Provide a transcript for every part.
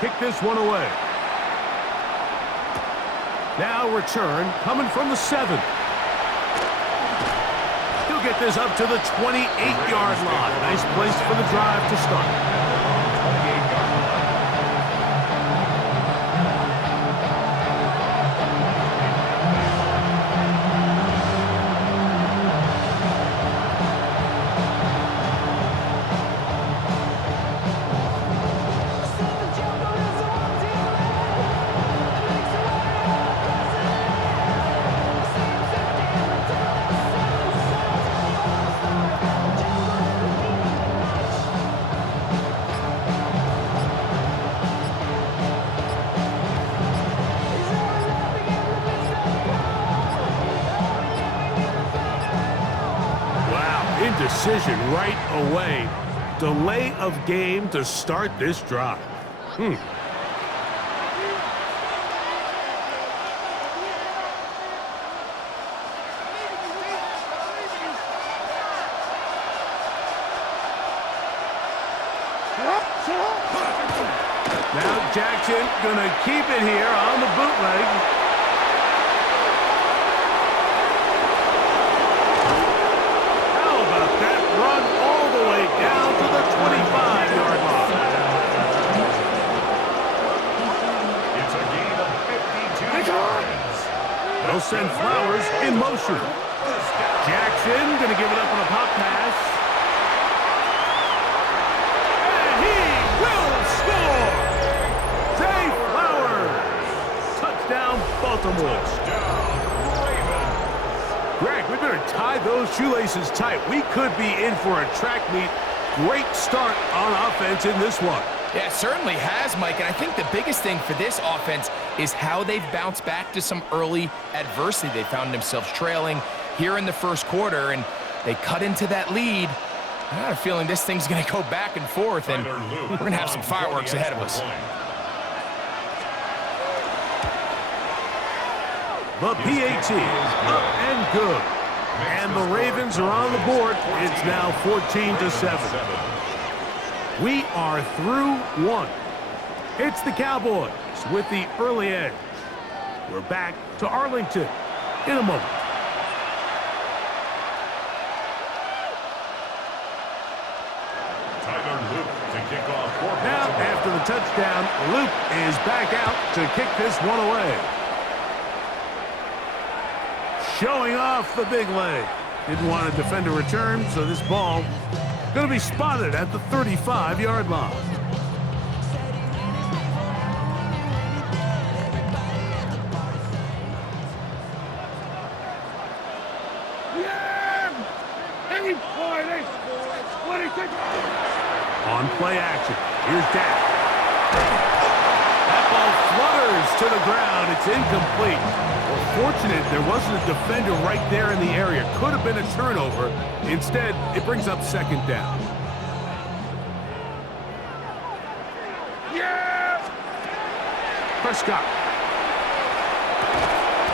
kick this one away. Now return coming from the 7. He'll get this up to the 28-yard line. Nice place for the drive to start. Indecision right away. Delay of game to start this drive. Now Jackson gonna keep it here on the bootleg. Run all the way down to the 25-yard line. It's a gain of 52 yards. They'll send Flowers in motion. Jackson going to give it up on a pop pass. And he will score! Zay Flowers! Touchdown, Baltimore. Greg, we better tie those shoelaces tight. We could be in for a track meet. Great start on offense in this one. Yeah, it certainly has, Mike. And I think the biggest thing for this offense is how they've bounced back to some early adversity. They found themselves trailing here in the first quarter, and they cut into that lead. I got a feeling this thing's going to go back and forth, and we're going to have some fireworks ahead of us. The PAT up and good. And the Ravens are on the board. It's now 14-7. We are through one. It's the Cowboys with the early edge. We're back to Arlington in a moment. Now, after the touchdown, Luke is back out to kick this one away. Showing off the big leg. Didn't want to defend a return, so this ball going to be spotted at the 35-yard line. On play action, here's Dak. That ball flutters to the ground. It's incomplete. Well, fortunate there wasn't a defender right there in the area. Could have been a turnover. Instead, it brings up second down. Yeah! Prescott.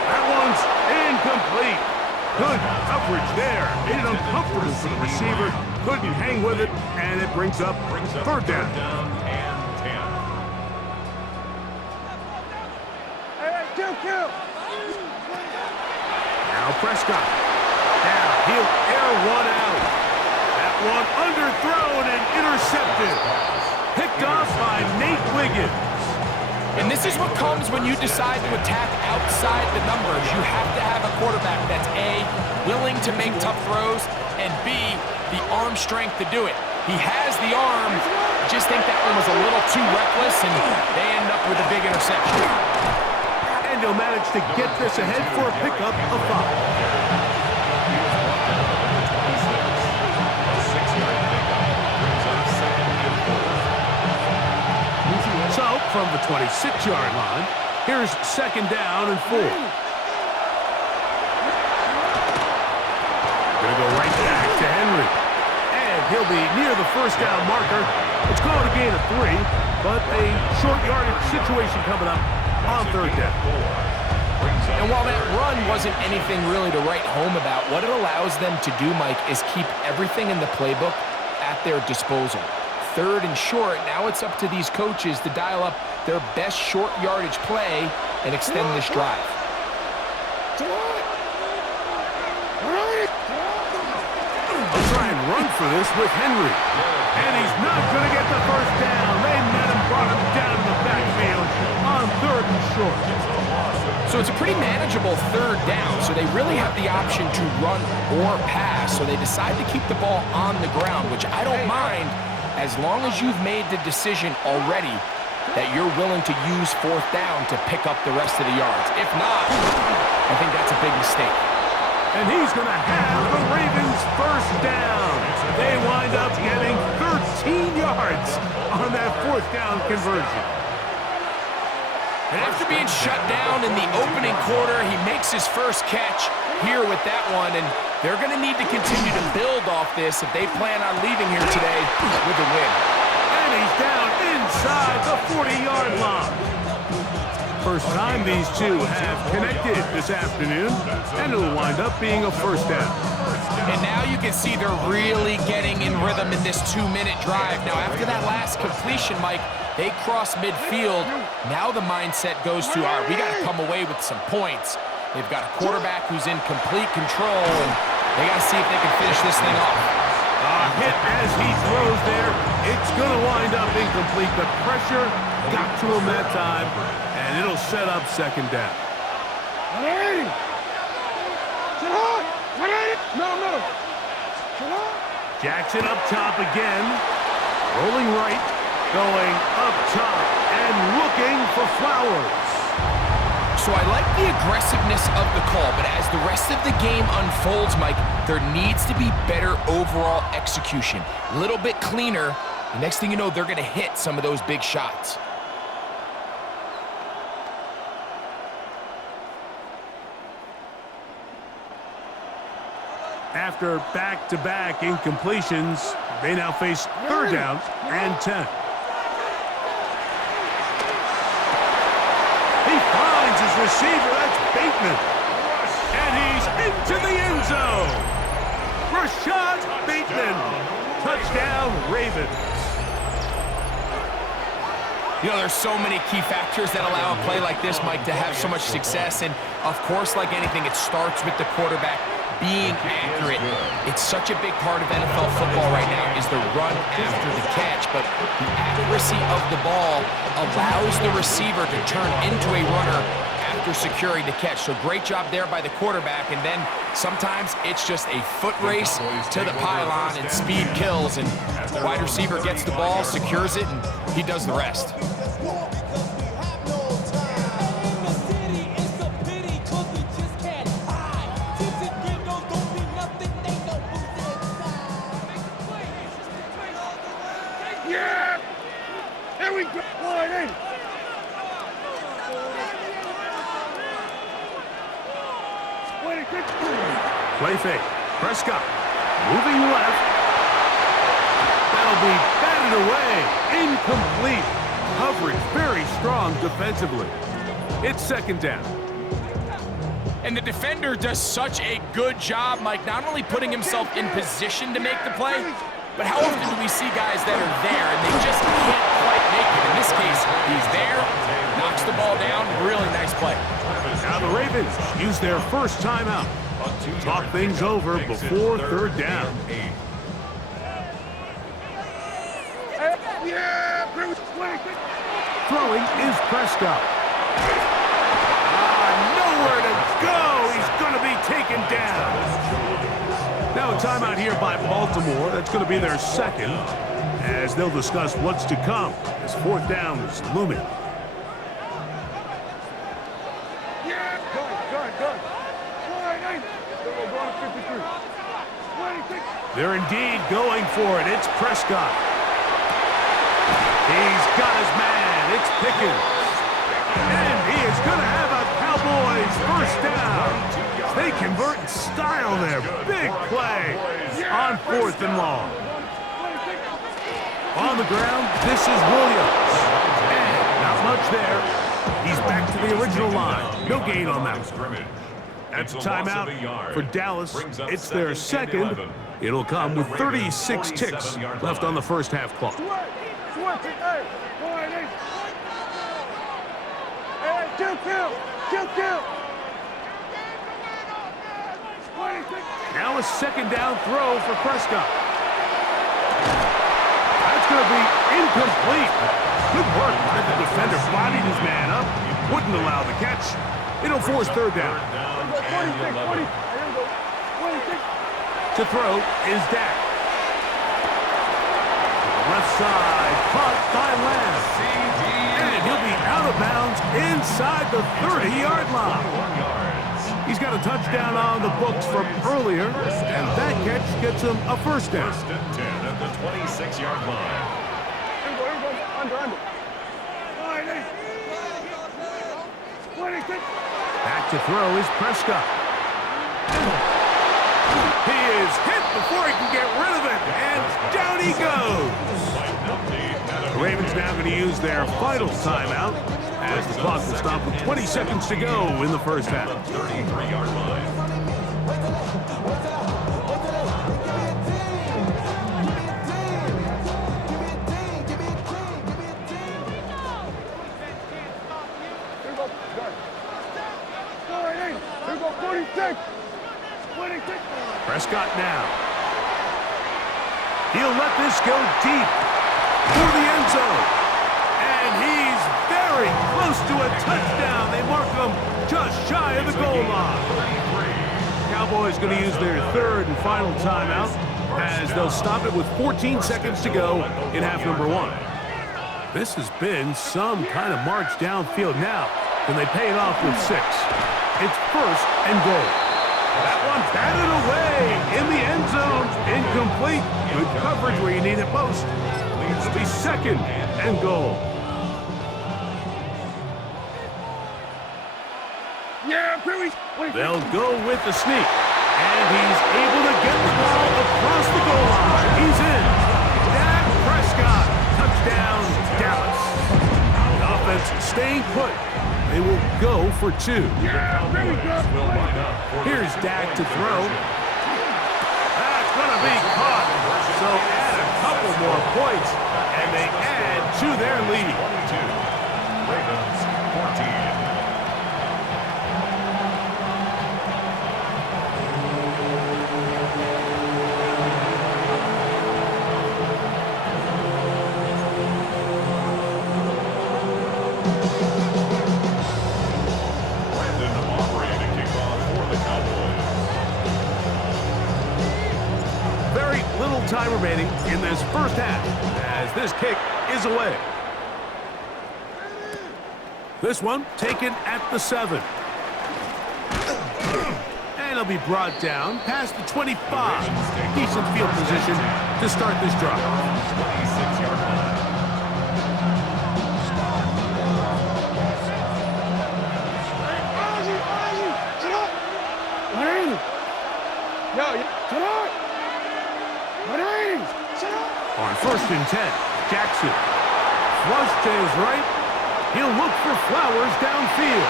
That one's incomplete. Good coverage there. Made it uncomfortable for the receiver. Couldn't hang with it, and it brings up third down. Now Prescott. Now he'll air one out. That one underthrown and intercepted. Picked off by Nate Wiggins. And this is what comes when you decide to attack outside the numbers. You have to have a quarterback that's A, willing to make tough throws, and B, the arm strength to do it. He has the arm. Just think that one was a little too reckless, and they end up with a big interception. And he'll manage to get this ahead for a pickup of 5. So, from the 26-yard line, here's second down and 4. Gonna go right back to Henry. And he'll be near the first down marker. It's called a gain of 3, but a short yardage situation coming up on third down. And while that run wasn't anything really to write home about, what it allows them to do, Mike, is keep everything in the playbook at their disposal. Third and short, now it's up to these coaches to dial up their best short yardage play and extend this drive. They'll try and run for this with Henry. And he's not going to get the first down. They met him, brought him down in the backfield on 3rd and short. So it's a pretty manageable 3rd down, so they really have the option to run or pass, so they decide to keep the ball on the ground, which I don't mind as long as you've made the decision already that you're willing to use 4th down to pick up the rest of the yards. If not, I think that's a big mistake. And he's going to have the Ravens first down. They wind up getting 13 yards on that 4th down conversion. And after being shut down in the opening quarter, he makes his first catch here with that one, and they're going to need to continue to build off this if they plan on leaving here today with a win. And he's down inside the 40-yard line. First time these two have connected this afternoon, and it'll wind up being a first down. And now you can see they're really getting in rhythm in this 2-minute drive. Now, after that last completion, Mike, they cross midfield. Now the mindset goes to, all right, we got to come away with some points. They've got a quarterback who's in complete control, and they got to see if they can finish this thing off. Hit as he throws there. It's going to wind up incomplete. The pressure got to him that time, and it'll set up 2nd down. Jackson up top again. Rolling right. Going up top and looking for Flowers. So I like the aggressiveness of the call, but as the rest of the game unfolds, Mike, there needs to be better overall execution. A little bit cleaner. The next thing you know, they're going to hit some of those big shots. After back-to-back incompletions, they now face 3rd down and 10. He finds his receiver. That's Bateman. And he's into the end zone. Rashad Bateman. Touchdown, Ravens. You know, there's so many key factors that allow a play like this, Mike, to have so much success. And, of course, like anything, it starts with the quarterback being accurate. It's such a big part of NFL football right now is the run after the catch, but the accuracy of the ball allows the receiver to turn into a runner after securing the catch. So great job there by the quarterback, and then sometimes it's just a foot race to the pylon and speed kills, and the wide receiver gets the ball, secures it, and he does the rest. Play fake. Prescott moving left. That'll be batted away. Incomplete. Coverage very strong defensively. It's 2nd down. And the defender does such a good job, Mike, not only putting himself in position to make the play, but how often do we see guys that are there and they just can't quite make it? In this case, he's there, knocks the ball down, really nice play. Now the Ravens use their first timeout. Talk things over before 3rd down. Throwing is Prescott. Nowhere to go. He's going to be taken down. Now a timeout here by Baltimore. That's going to be their 2nd, as they'll discuss what's to come as 4th down is looming. They're indeed going for it. It's Prescott. He's got his man. It's Pickens. And he is going to have a Cowboys first down. They convert in style there. Big play on 4th and long. On the ground, this is Williams. And not much there. He's back to the original line. No gain on that one. That's a timeout for Dallas. It's their 2nd. It'll come with 36 ticks left on the first half clock. Now a second down throw for Prescott. That's going to be incomplete. Good work by the defender. Bodied his man up. Wouldn't allow the catch. It'll force third down. To throw is Dak. Left side, caught by Lamb. And he'll be out of bounds inside the 30-yard line. He's got a touchdown on the books from earlier, and that catch gets him a first down. First and 10 at the 26-yard line. Back to throw is Prescott. He is hit before he can get rid of it, and down he goes. The Ravens now going to use their final timeout as the clock will stop with 20 seconds to go in the first half. 33-yard line. Prescott now. He'll let this go deep for the end zone. And he's very close to a touchdown. They mark him just shy of the goal line. Cowboys going to use their third and final timeout as they'll stop it with 14 seconds to go in half number one. This has been some kind of march downfield now. Can they pay it off with 6? It's first and goal. That one batted away in the end zone. Incomplete. Good coverage where you need it most. It'll be second and goal. They'll go with the sneak. And he's able to get the ball across the goal line. He's in. Dak Prescott. Touchdown, Dallas. The offense staying put. They will go for 2. Here's Dak to throw. That's going to be caught. So add a couple more points, and they add to their lead. 22. Ravens 14. Time remaining in this first half as this kick is away. This one taken at the 7. And it'll be brought down past the 25. Decent field position to start this drive. 26-yard line. On first and 10, Jackson. Flush to his right. He'll look for Flowers downfield.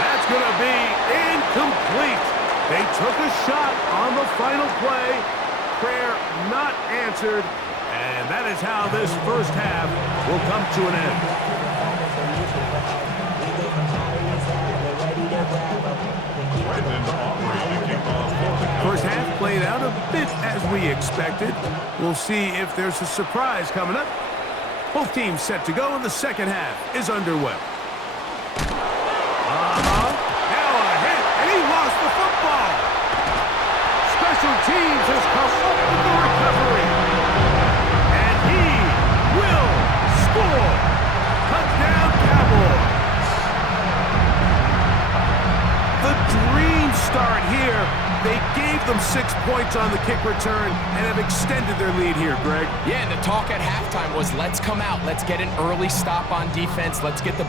That's going to be incomplete. They took a shot on the final play. Prayer not answered. And that is how this first half will come to an end. First half played out a bit as we expected. We'll see if there's a surprise coming up. Both teams set to go, and the second half is underway. Now a hit, and he lost the football. Special teams has come up with the recovery. And he will score. Touchdown, Cowboys. The dream start here. They gave them 6 points on the kick return and have extended their lead here, Greg. Yeah, and the talk at halftime was, let's come out. Let's get an early stop on defense. Let's get the